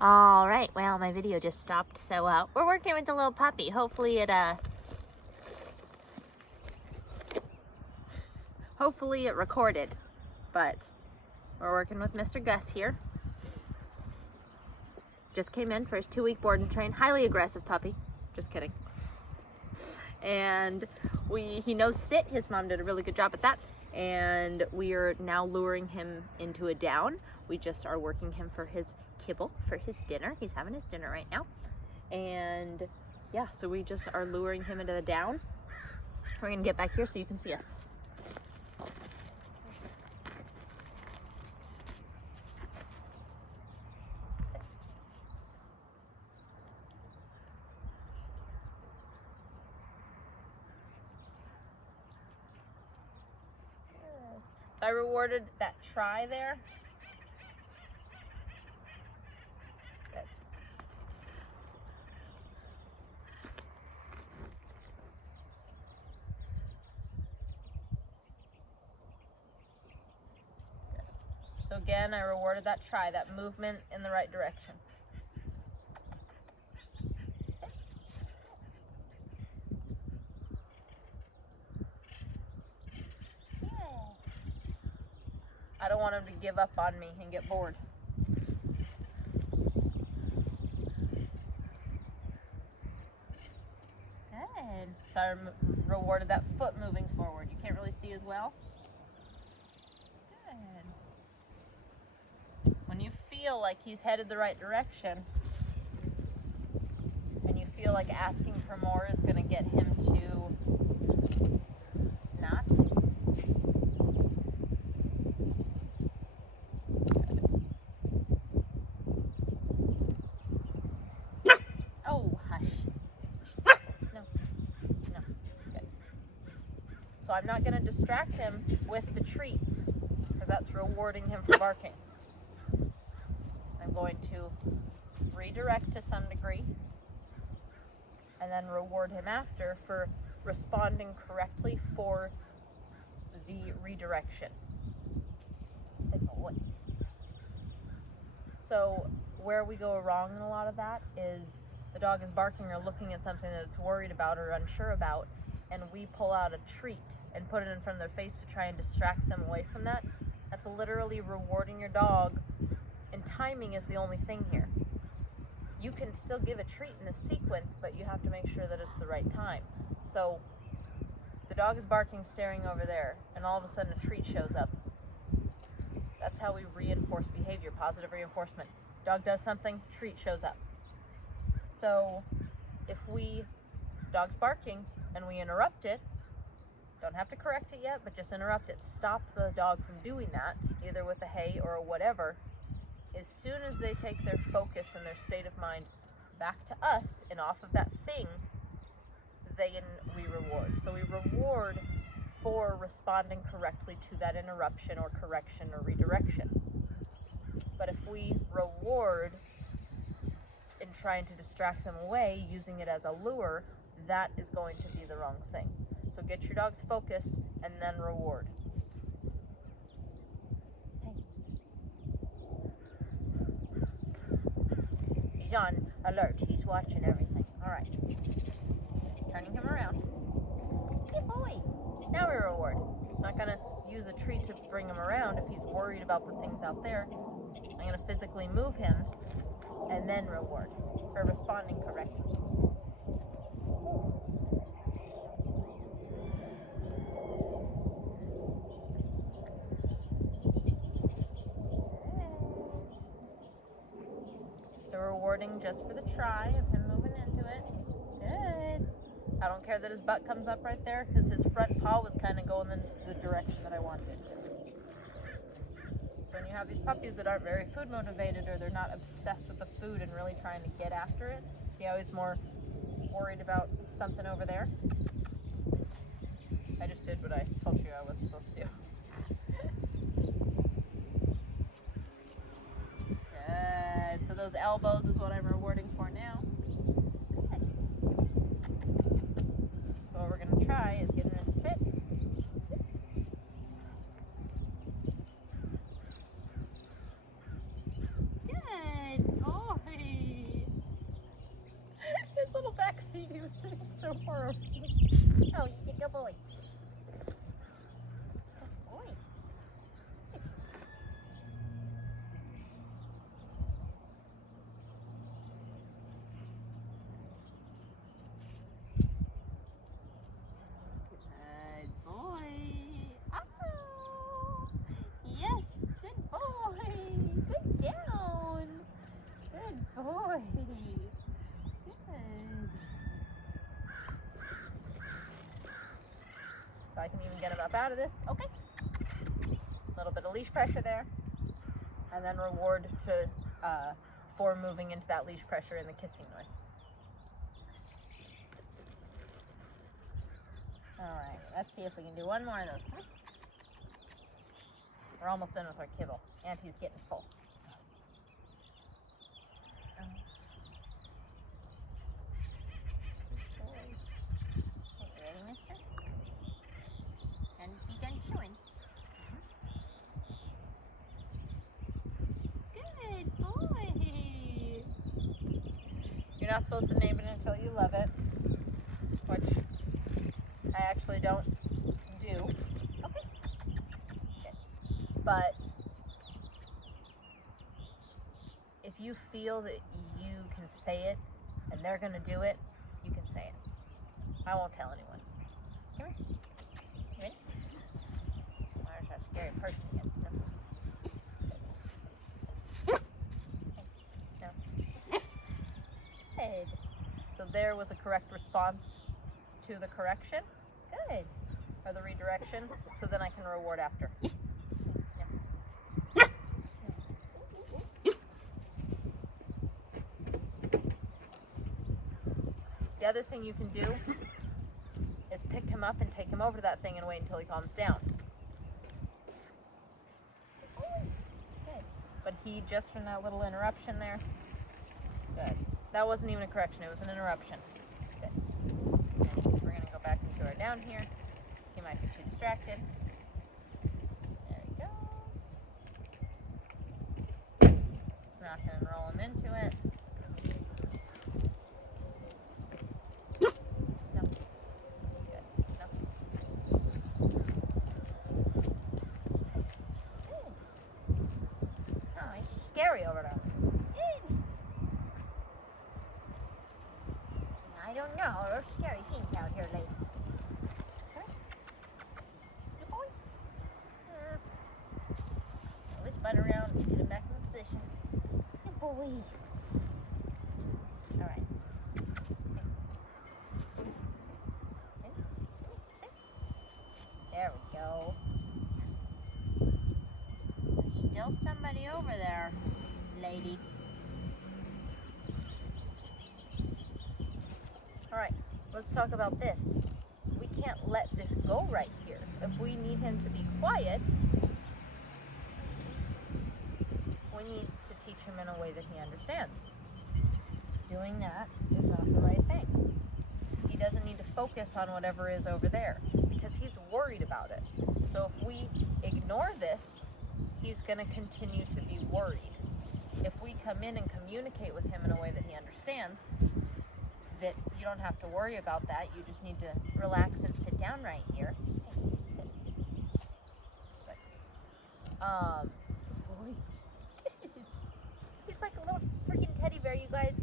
All right, well, my video just stopped, so we're working with the little puppy. Hopefully it recorded, but we're working with Mr. Gus here. Just came in for his 2-week board and train. Highly aggressive puppy. Just kidding. And he knows sit. His mom did a really good job at that. And we are now luring him into a down. We just are working him for his kibble, for his dinner. He's having his dinner right now. And yeah, so we just are luring him into the down. We're gonna get back here so you can see us. So I rewarded that try there. Good. So again, I rewarded that try, that movement in the right direction. I don't want him to give up on me and get bored. Good. So I rewarded that foot moving forward. You can't really see as well. Good. When you feel like he's headed the right direction, and you feel like asking for more is going to get him to not. So I'm not going to distract him with the treats, because that's rewarding him for barking. I'm going to redirect to some degree, and then reward him after for responding correctly for the redirection. So where we go wrong in a lot of that is the dog is barking or looking at something that it's worried about or unsure about, and we pull out a treat and put it in front of their face to try and distract them away from that. That's literally rewarding your dog, and timing is the only thing here. You can still give a treat in the sequence, but you have to make sure that it's the right time. So if the dog is barking, staring over there, and all of a sudden a treat shows up, that's how we reinforce behavior, positive reinforcement. Dog does something, treat shows up. So if dog's barking and we interrupt it, don't have to correct it yet, but just interrupt it. Stop the dog from doing that, either with a hay or a whatever. As soon as they take their focus and their state of mind back to us and off of that thing, we reward. So we reward for responding correctly to that interruption or correction or redirection. But if we reward in trying to distract them away, using it as a lure, that is going to be the wrong thing. So get your dog's focus and then reward. He's on alert. He's watching everything. All right. Turning him around. Good boy. Now we reward. Not going to use a treat to bring him around if he's worried about the things out there. I'm going to physically move him and then reward for responding correctly. Rewarding just for the try of him moving into it. Good. I don't care that his butt comes up right there, because his front paw was kind of going in the direction that I wanted it to. So when you have these puppies that aren't very food motivated, or they're not obsessed with the food and really trying to get after it, see how he's more worried about something over there? I just did what I told you I wasn't supposed to do. Good. So those elbows is what I'm rewarding for now. Good. So what we're going to try is getting him to sit. Good. Oh, hey. snap out of this. Okay. A little bit of leash pressure there. And then reward for moving into that leash pressure and the kissing noise. Alright, let's see if we can do one more of those. We're almost done with our kibble. And he's getting full. Yes. Okay, you ready, mister? And you done chewing. Good boy. You're not supposed to name it until you love it, which I actually don't do. Okay. Good. But if you feel that you can say it and they're going to do it, you can say it. I won't tell anyone. Come here. You ready? There's a scary person again. No. Good. So there was a correct response to the correction. Good. Or the redirection. So then I can reward after. The other thing you can do is pick him up and take him over to that thing and wait until he calms down. Good. But he, just from that little interruption there, good. That wasn't even a correction, it was an interruption. Good. Okay, we're going to go back into our down here. He might be too distracted. There he goes. Not going to roll him into it. Scary over there. I don't know. There's scary things out here lately. Okay. Good boy. Always butt around and get him back in the position. Good boy. All right. Okay. Sit. There we go. There's still somebody over there. Lady. Alright, let's talk about this. We can't let this go right here. If we need him to be quiet, we need to teach him in a way that he understands. Doing that is not the right thing. He doesn't need to focus on whatever is over there because he's worried about it. So if we ignore this, he's going to continue to be worried. If we come in and communicate with him in a way that he understands, that you don't have to worry about that, you just need to relax and sit down right here. Sit. Good. He's like a little freaking teddy bear, you guys.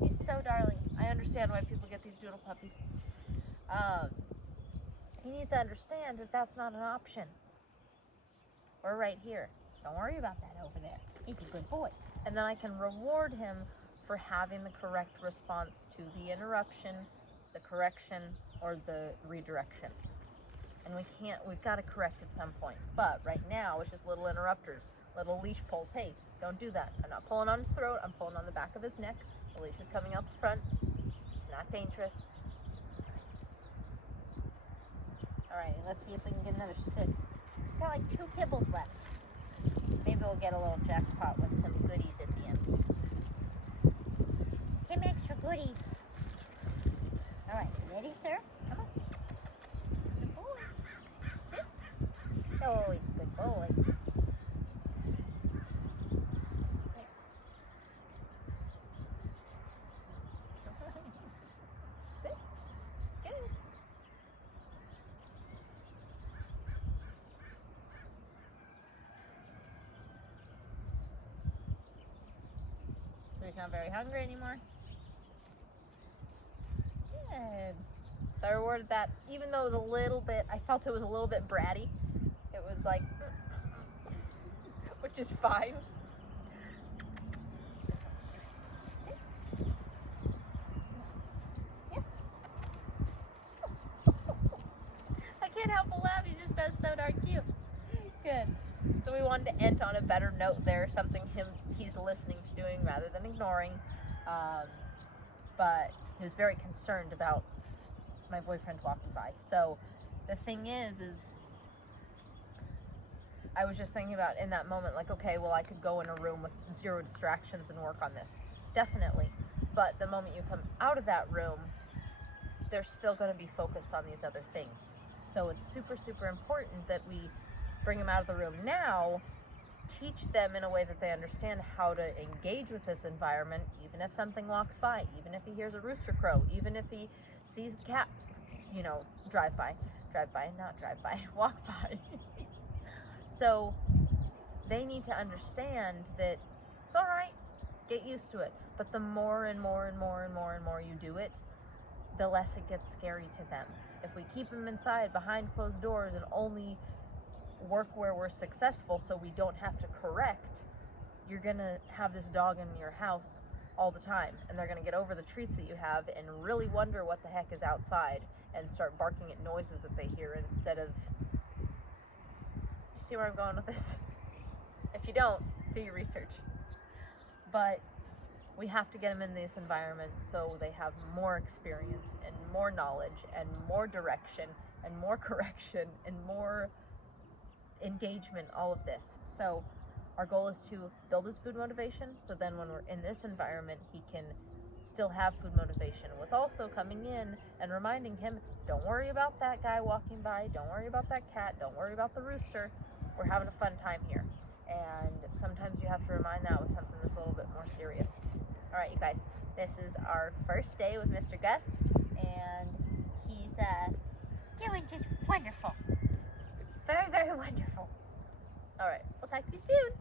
He's so darling. I understand why people get these doodle puppies. He needs to understand that that's not an option. We're right here. Don't worry about that over there. He's a good boy. And then I can reward him for having the correct response to the interruption, the correction, or the redirection. And we've got to correct at some point. But right now, it's just little interrupters, little leash pulls. Hey, don't do that. I'm not pulling on his throat, I'm pulling on the back of his neck. The leash is coming out the front. It's not dangerous. All right, let's see if we can get another sit. Got like 2 kibbles left. Maybe we'll get a little jackpot with some goodies at the end. Some extra goodies. All right, ready, sir? Come on. Good boy. Sit. Oh, he's a good boy. Sit. Good. So he's not very hungry anymore. Good. So I rewarded that, even though it was a little bit, I felt it was a little bit bratty. It was like, which is fine. Yes. I can't help but laugh, he's just aren't you? Good. So we wanted to end on a better note there, something he's listening to doing rather than ignoring. But he was very concerned about my boyfriend walking by. So the thing is I was just thinking about in that moment, like, okay, well, I could go in a room with 0 distractions and work on this. Definitely. But the moment you come out of that room, they're still going to be focused on these other things. So it's super, super important that we bring them out of the room now, teach them in a way that they understand how to engage with this environment, even if something walks by, even if he hears a rooster crow, even if he sees the cat, walk by. So they need to understand that it's all right, get used to it. But the more and more and more and more and more you do it, the less it gets scary to them. If we keep them inside behind closed doors and only work where we're successful so we don't have to correct, you're gonna have this dog in your house all the time, and they're gonna get over the treats that you have and really wonder what the heck is outside and start barking at noises that they hear instead of... See where I'm going with this? If you don't, do your research. But we have to get them in this environment so they have more experience and more knowledge and more direction and more correction and more engagement, all of this. So our goal is to build his food motivation, so then when we're in this environment, he can still have food motivation, with also coming in and reminding him, don't worry about that guy walking by, don't worry about that cat, don't worry about the rooster, we're having a fun time here. And sometimes you have to remind that with something that's a little bit more serious. All right, you guys, this is our first day with Mr. Gus, and he's doing just wonderful. Very, very wonderful. All right, we'll talk to you soon.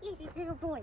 He's a little boy.